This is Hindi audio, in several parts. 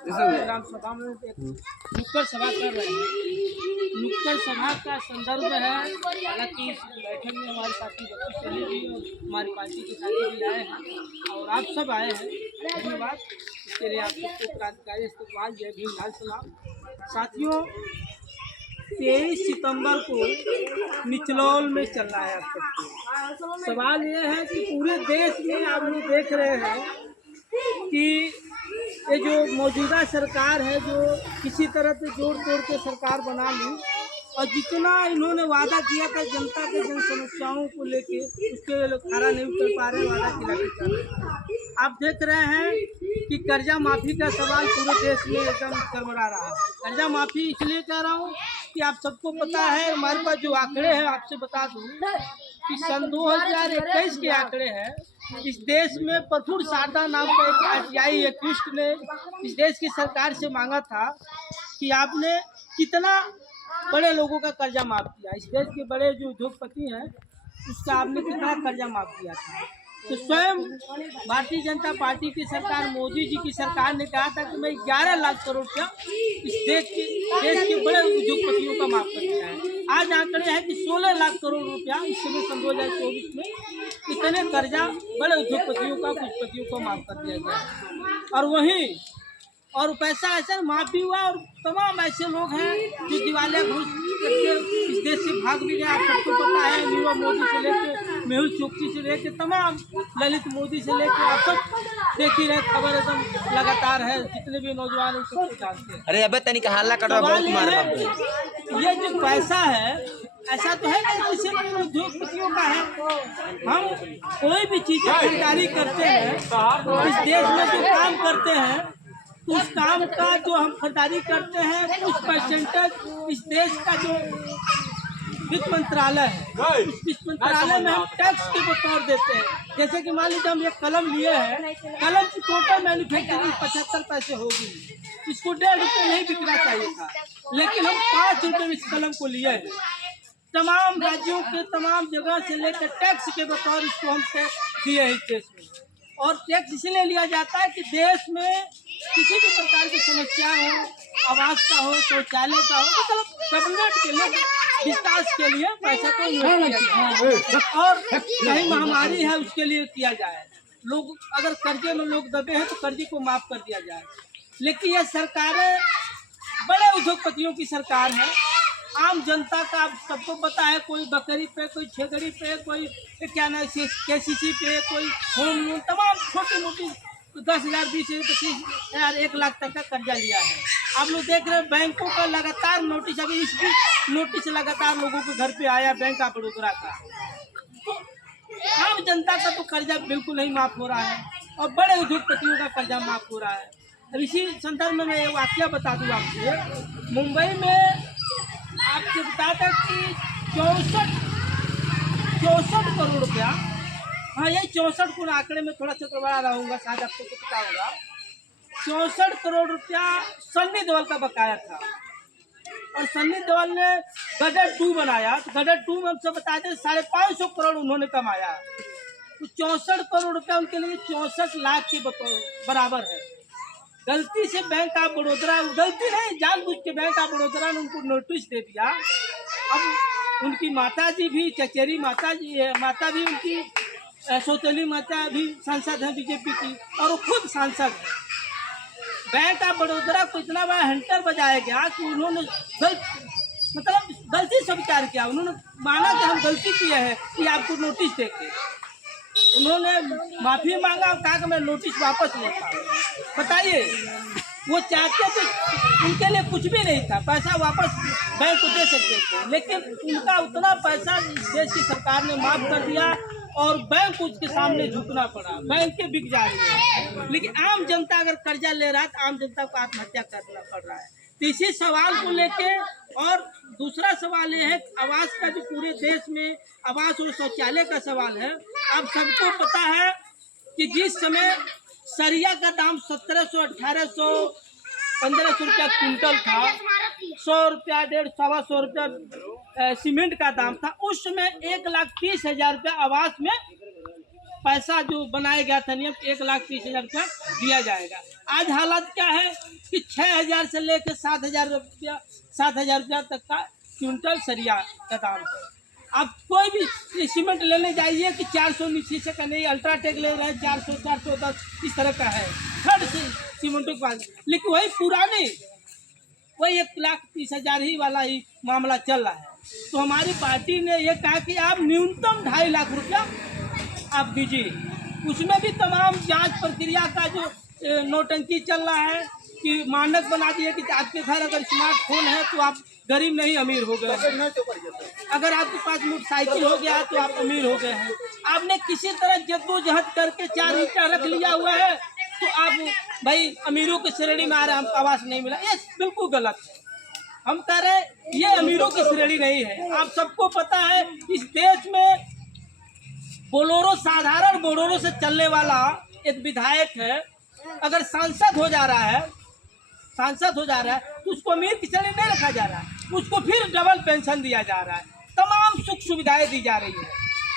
ग्राम सभा में एक नुक्कड़ सभा कर रहे हैं। नुक्कड़ सभा का संदर्भ है, हालांकि इस बैठक में हमारे साथी बच्ची चली गई और हमारी पार्टी के साथी भी आए हैं और आप सब आए हैं, धन्यवाद। इसके लिए आप सबको क्रांतिकारी इस्तकबाल, जय भीम, लाल सलाम। साथियों, 23 सितंबर को निचलौल में चल रहा है। आप सबको सवाल ये है कि पूरे देश में आप लोग देख रहे हैं कि ये जो मौजूदा सरकार है, जो किसी तरह से जोड़ तोड़ के सरकार बना ली और जितना इन्होंने वादा किया था जनता के जन समस्याओं को लेके, उसके लोग खरा नहीं उतर पा रहे, वादा खिलाफी कर रहे हैं। आप देख रहे हैं कि कर्जा माफी का सवाल पूरे देश में एकदम गड़बड़ा रहा है। कर्जा माफी इसलिए कह रहा हूँ कि आप सबको पता है, हमारे पास जो आंकड़े हैं आपसे बता दूँ कि सन 2021 के आंकड़े हैं। इस देश में प्रफुल्ल शारदा नाम का एक आरटीआई एक्टिविस्ट ने इस देश की सरकार से मांगा था कि आपने कितना बड़े लोगों का कर्जा माफ किया, इस देश के बड़े जो उद्योगपति हैं उसका आपने कितना कर्जा माफ किया था। तो स्वयं भारतीय जनता पार्टी की सरकार, मोदी जी की सरकार ने कहा था कि मैं 11 लाख करोड़ रुपया इस देश के बड़े उद्योगपतियों का माफ कर दिया है। आज आंकड़े हैं कि 16 लाख करोड़ रुपया इस समय सन 2024 में इतने कर्जा बड़े उद्योगपतियों का, कुछपतियों को माफ कर दिया गया। और वहीं और पैसा ऐसा माफ भी हुआ और तमाम ऐसे लोग हैं जो दिवालिया घोष करके इस देश से भाग भी गए। आप सबको पता है, नीरव मोदी से लेकर मेहुल चोकसी से लेकर तमाम ललित मोदी से लेकर आप सब देख ही रहे, खबर एकदम लगातार है, जितने भी नौजवान हैं सबको जानते हैं। अरे अबे तनिक हल्ला कर रहा है, ये जो पैसा है ऐसा तो है नहीं किसी उद्योगपतियों का है। हम कोई भी चीज़ें खरीदारी करते हैं इस देश में, जो काम करते हैं उस काम का जो हम खरीदारी करते हैं उस परसेंटेज इस देश का जो वित्त मंत्रालय है, उस वित्त मंत्रालय में हम टैक्स के बतौर देते हैं। जैसे कि मान लीजिए हम ये कलम लिए हैं, कलम की टोटल मैन्युफैक्चरिंग 75 पैसे होगी, इसको 1.5 रुपये नहीं बिकना चाहिए था, लेकिन हम 5 रुपये में इस कलम को लिए हैं। तमाम राज्यों के तमाम जगह से लेकर टैक्स के बतौर इसको हम टैक्स दिए हैं इस देश में। और टैक्स इसलिए लिया जाता है कि देश में किसी भी प्रकार की समस्या हो, आवास का हो, शौचालय का हो, मतलब गवर्नमेंट के लिए विकास के लिए पैसा को इन्वेस्ट किया जाए और कहीं महामारी है उसके लिए किया जाए। लोग अगर कर्जे में लोग दबे हैं तो कर्जे को माफ कर दिया जाए। लेकिन यह सरकारें बड़े उद्योगपतियों की सरकार है, आम जनता का आप सबको पता है, कोई बकरी पे, कोई छेगड़ी पे, कोई क्या नाम KCC पे, कोई होम लोन, तमाम छोटी मोटी 10,000, 20,000, 25,000, 1 लाख तक का कर्जा लिया है। आप लोग देख रहे हैं बैंकों का लगातार नोटिस, अभी इस भी नोटिस लगातार लोगों के घर पे आया बैंक ऑफ बड़ौदा का। तो आम जनता का तो कर्जा बिल्कुल नहीं माफ हो रहा है और बड़े उद्योगपतियों का कर्जा माफ हो रहा है। अब इसी संदर्भ में मैं एक वाकया बता दूँ आपसे। मुंबई में आपसे बताया था कि 64 करोड़ रुपया, हाँ यही 64 को आंकड़े में थोड़ा चतुर्बड़ा रहूँगा, शायद आपको तो पता होगा, 64 करोड़ रुपया सन्नी देओल का बकाया था। और सन्नी देओल ने गदर 2 बनाया, गदर 2 में हमसे बताया था 550 करोड़ उन्होंने कमाया। तो 64 करोड़ रुपया उनके लिए 64 लाख के बराबर है। गलती से बैंक ऑफ बड़ौदा, गलती नहीं जानबूझ के बैंक ऑफ बड़ौदा ने उनको नोटिस दे दिया। अब उनकी माता जी भी, चचेरी माता जी है, माता भी उनकी सौतेली माता भी सांसद है बीजेपी की और वो खुद सांसद है। बैंक ऑफ बड़ौदा को इतना बड़ा हंटर बजाया गया कि उन्होंने गलती स्वीकार किया। उन्होंने माना कि हम गलती किए हैं कि आपको नोटिस देके, उन्होंने माफी मांगा और कहा कि मैं नोटिस वापस लेता हूँ। बताइए, वो चाहते थे, उनके लिए कुछ भी नहीं था, पैसा वापस बैंक को दे सकते थे, लेकिन उनका उतना पैसा देश की सरकार ने माफ कर दिया और बैंक को उसके सामने झुकना पड़ा, बैंक के बिक जा रही है। लेकिन आम जनता अगर कर्जा ले रहा है तो आम जनता को आत्महत्या करना पड़ रहा है। तो इसी सवाल को लेके, और दूसरा सवाल ये है आवास का, जो पूरे देश में आवास और शौचालय का सवाल है। आप सबको पता है कि जिस समय सरिया का दाम 1700, 1800, 1500 रुपया क्विंटल था, 100 रुपया, 150 रुपया सीमेंट का दाम था, उस समय 1,30,000 रुपया आवास में पैसा जो बनाया गया था नियम, 1,30,000 रुपया दिया जाएगा। आज हालात क्या है कि 6,000 से लेकर 7,000 रुपया तक का क्विंटल सरिया का दाम है। आप कोई भी सीमेंट लेने जाइए कि 400 नीचे से का नहीं, अल्ट्राटेक ले रहे हैं 400 410 इस तरह का है थर्ड सीमेंटों के पास, लेकिन वही पुराने वही 1,30,000 ही वाला ही मामला चल रहा है। तो हमारी पार्टी ने ये कहा कि आप न्यूनतम 2.5 लाख रुपया आप दीजिए, उसमें भी तमाम जांच प्रक्रिया का जो नौटंकी चल रहा है कि मानक बना दिए कि आपके घर अगर स्मार्टफोन है तो आप गरीब नहीं अमीर हो गए, अगर आपके पास मोटरसाइकिल हो गया है तो आप अमीर हो गए हैं। आपने किसी तरह जद्दोजहद करके 4 ईंटा रख लिया हुआ है तो आप भाई अमीरों की श्रेणी में आ रहे, हमको आवास नहीं मिला, ये बिल्कुल गलत है। हम कह रहे हैं ये अमीरों की श्रेणी नहीं है। आप सबको पता है इस देश में बोलोरो, साधारण बोलोरो से चलने वाला एक विधायक है, अगर सांसद हो जा रहा है तो उसको अमीर की श्रेणी नहीं रखा जा रहा है, उसको फिर डबल पेंशन दिया जा रहा है, तमाम सुख सुविधाएं दी जा रही है।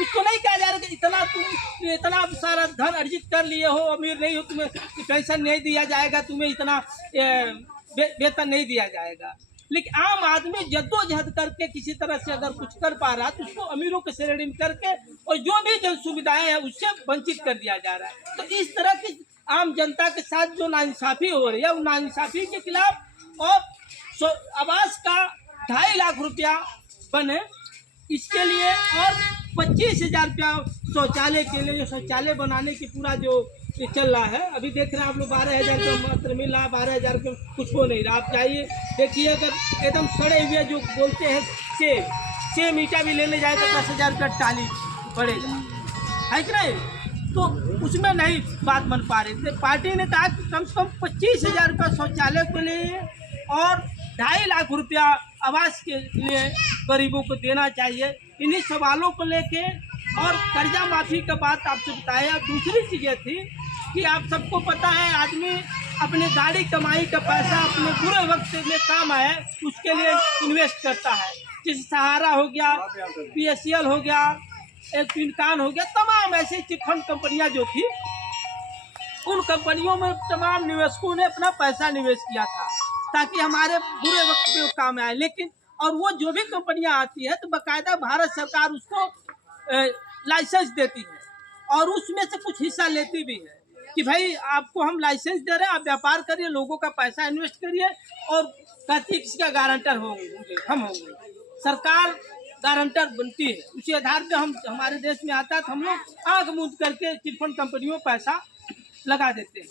उसको नहीं कहा जा रहा कि तुम इतना सारा धन अर्जित कर लिए हो, अमीर नहीं हो, तुम्हें पेंशन नहीं दिया जाएगा, तुम्हें इतना वेतन नहीं दिया जाएगा। लेकिन आम आदमी जद्दोजहद करके किसी तरह से अगर कुछ कर पा रहा है तो उसको अमीरों के श्रेणी में करके और जो भी जन सुविधाएं हैं उससे वंचित कर दिया जा रहा है। तो इस तरह की आम जनता के साथ जो नाइंसाफ़ी हो रही है, उन नाइंसाफ़ी के खिलाफ और आवास का 2.5 लाख रुपया बने, इसके लिए और 25,000 रुपया शौचालय के लिए, जो शौचालय बनाने की पूरा जो चल रहा है, अभी देख रहे हैं आप लोग 12,000 रुपये मात्र मिल रहा है, 12,000 रुपये कुछ हो नहीं रहा। आप जाइए देखिए, अगर एकदम सड़े हुए जो बोलते हैं सेम ईटा भी लेने जाए तो 10,000 रुपया टाली पड़ेगा, है कि नहीं? तो उसमें नहीं बात बन पा रही थी। पार्टी ने कहा कि कम से कम 25,000 रुपया शौचालय के लिए और 2.5 लाख रुपया आवास के लिए गरीबों को देना चाहिए। इन्हीं सवालों को लेके और कर्जा माफ़ी का बात आपसे बताया। दूसरी चीज़ ये थी कि आप सबको पता है आदमी अपने गाड़ी कमाई का पैसा अपने बुरे वक्त में काम आए उसके लिए इन्वेस्ट करता है, जैसे सहारा हो गया, PSL हो गया, एक पिनकान हो गया, तमाम ऐसी चिटफंड कंपनियां जो थी, उन कंपनियों में तमाम निवेशकों ने अपना पैसा निवेश किया था ताकि हमारे बुरे वक्त में काम आए। लेकिन और वो जो भी कंपनियां आती है तो बाकायदा भारत सरकार उसको लाइसेंस देती है और उसमें से कुछ हिस्सा लेती भी है कि भाई आपको हम लाइसेंस दे रहे हैं, आप व्यापार करिए, लोगों का पैसा इन्वेस्ट करिए, और कहती है किसका गारंटर होंगे, हम होंगे, सरकार गारंटर बनती है। उसी आधार पे हम हमारे देश में आता है तो हम लोग आंख मूंद करके चिटफंड कंपनियों में पैसा लगा देते हैं।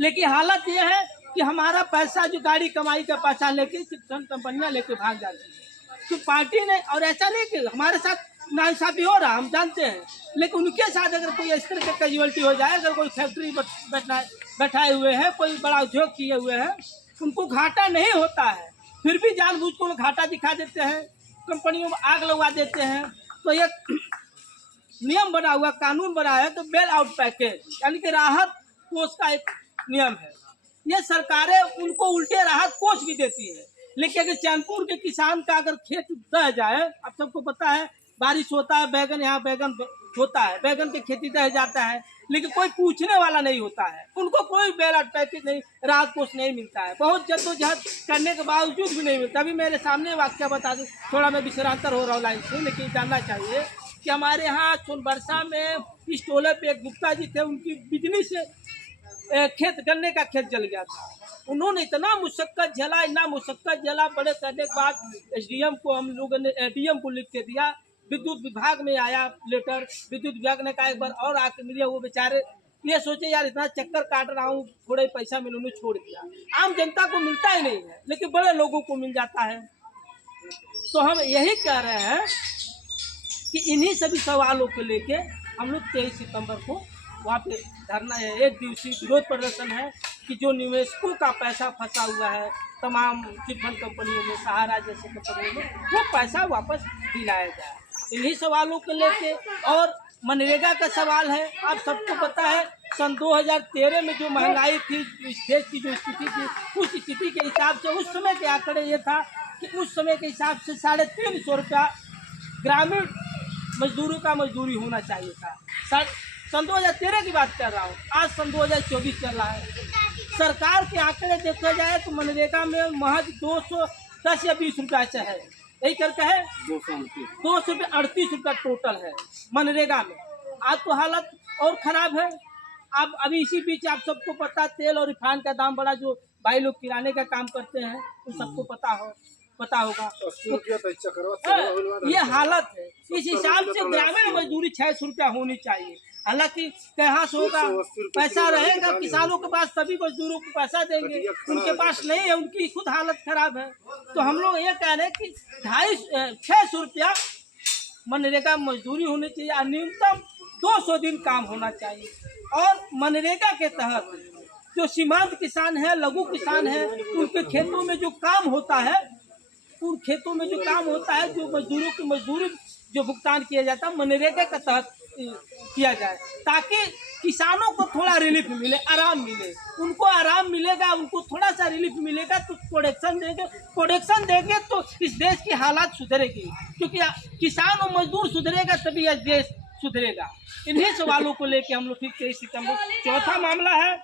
लेकिन हालत यह है कि हमारा पैसा जो गाड़ी कमाई का पैसा लेके चिटफंड कंपनियां लेके भाग जाती है। तो पार्टी ने, और ऐसा नहीं कि हमारे साथ नाइंसाफी हो रहा, हम जानते हैं, लेकिन उनके साथ अगर कोई इस तरह की कैजुअलिटी हो जाए, अगर कोई फैक्ट्री बैठाए हुए हैं, कोई बड़ा उद्योग किए हुए हैं, उनको घाटा नहीं होता है, फिर भी जानबूझकर घाटा दिखा देते हैं, कंपनियों में आग लगवा देते हैं। तो एक नियम बना हुआ, कानून बना है, तो बेल आउट पैकेज यानी कि राहत कोष का एक नियम है। ये सरकारें उनको उल्टे राहत कोष भी देती है, लेकिन अगर चैनपुर के किसान का अगर खेत दह जाए, आप सबको पता है बारिश होता है, बैगन यहाँ बैगन होता है, बैगन की खेती दह जाता है, लेकिन कोई पूछने वाला नहीं होता है, उनको कोई बेल आउट पैकेज नहीं, राहत कोष नहीं मिलता है, बहुत जद्दोजहद करने के बावजूद भी नहीं मिलता। अभी मेरे सामने वाक्य बता दूं, थोड़ा मैं विश्रांतर हो रहा हूँ लाइन से, लेकिन जानना चाहिए कि हमारे यहाँ सोनबरसा में इस टोले पे एक गुप्ता जी थे, उनकी बिजली से खेत गन्ने का खेत जल गया था। उन्होंने इतना मुशक्कत झेला, बड़े करने के बाद SDM को हम लोगों ने DM को लिख के दिया, विद्युत विभाग में आया लेटर, विद्युत विभाग ने कहा एक बार और आके मिले, वो बेचारे ये सोचे यार इतना चक्कर काट रहा हूँ, थोड़े पैसा मिले, उन्हें छोड़ दिया। आम जनता को मिलता ही नहीं है, लेकिन बड़े लोगों को मिल जाता है। तो हम यही कह रहे हैं कि इन्हीं सभी सवालों को लेके हम लोग 23 सितंबर को वहाँ पे धरना है, 1 दिवसीय विरोध प्रदर्शन है कि जो निवेशकों का पैसा फंसा हुआ है तमाम चिटफंड कंपनियों में, सहारा जैसे कंपनियों में, वो पैसा वापस दिलाया जाए। इन्हीं सवालों को लेके और मनरेगा का सवाल है। आप सबको पता है सन 2013 में जो महंगाई थी, इस देश की जो स्थिति थी, उस स्थिति के हिसाब से उस समय के आंकड़े ये था कि उस समय के हिसाब से 350 रुपया ग्रामीण मजदूरों का मजदूरी होना चाहिए था। सन 2013 की बात कर रहा हूँ, आज सन 2024 चल रहा है। सरकार के आंकड़े देखा जाए तो मनरेगा में महज 210 या 20 रुपया से है, यही करके है 200 रुपये 38 रुपया टोटल है मनरेगा में। आज तो हालत और ख़राब है। अब अभी इसी बीच आप सबको पता, तेल और रिफाइन का दाम बढ़ा, जो भाई लोग किराने का काम करते हैं तो सबको पता होगा। ये हालत है। इस हिसाब से ग्रामीण मजदूरी 600 रुपया होनी चाहिए। हालांकि कहाँ से होगा, पैसा रहेगा किसानों के पास तभी मजदूरों को पैसा देंगे, उनके पास नहीं है, उनकी खुद हालत खराब है। तो हम लोग ये कह रहे हैं कि 600 रुपया मनरेगा मजदूरी होनी चाहिए और न्यूनतम 200 दिन काम होना चाहिए। और मनरेगा के तहत जो सीमांत किसान है, लघु किसान है, उनके खेतों में जो काम होता है, उन खेतों में जो काम होता है, जो मजदूरों की मजदूरी जो भुगतान किया जाता है मनरेगा के तहत किया जाए, ताकि किसानों को थोड़ा रिलीफ मिले, आराम मिले। उनको आराम मिलेगा, उनको थोड़ा सा रिलीफ मिलेगा तो प्रोडक्शन देंगे तो इस देश की हालात सुधरेगी, क्योंकि किसान और मजदूर सुधरेगा तभी यह देश सुधरेगा। इन्हीं सवालों को लेके हम लोग फिर 23 सितंबर चौथा मामला है